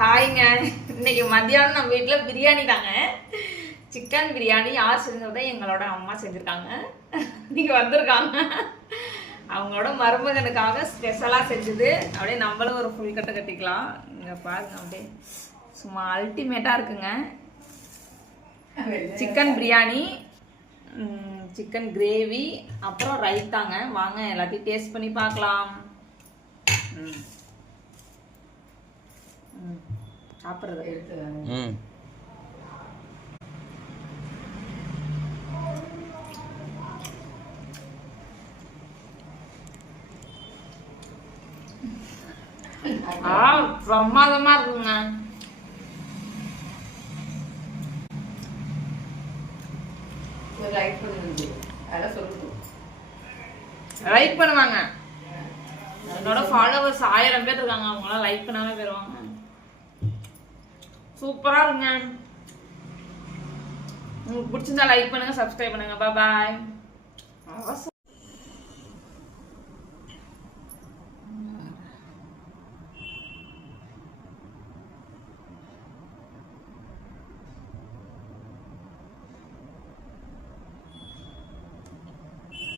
ஹாய்ங்க. இன்னைக்கு மத்தியானம் நம்ம வீட்டில் பிரியாணி தாங்க. சிக்கன் பிரியாணி யார் செஞ்சதை எங்களோட அம்மா செஞ்சுருக்காங்க. நீங்கள் வந்திருக்காங்க. அவங்களோட மருமகனுக்காக ஸ்பெஷலாக செஞ்சது. அப்படியே நம்மளும் ஒரு ஃபுல் கட்டை கட்டிக்கலாம். இங்கே பாருங்க அப்படியே சும்மா அல்டிமேட்டாக இருக்குங்க. சிக்கன் பிரியாணி சிக்கன் கிரேவி அப்புறம் ரைத்தாங்க. வாங்க எல்லாத்தையும் டேஸ்ட் பண்ணி பார்க்கலாம். ம். சாப்பிட்றது. ம். ஆ பிரமாதமா இருக்குங்க. லைக் பண்ணுது அதான் சொல்லுது லைக் பண்ணுவாங்க. என்னோட ஃபாலோவர்ஸ் ஆயிரம் பேர் இருக்காங்க. அவங்களாம் லைக் பண்ணாம போயிருவாங்க. சூப்பரா இருக்குங்க உங்களுக்கு பிடிச்சிருந்தா லைக் பண்ணுங்க சப்ஸ்கிரைப் பண்ணுங்க. பாய்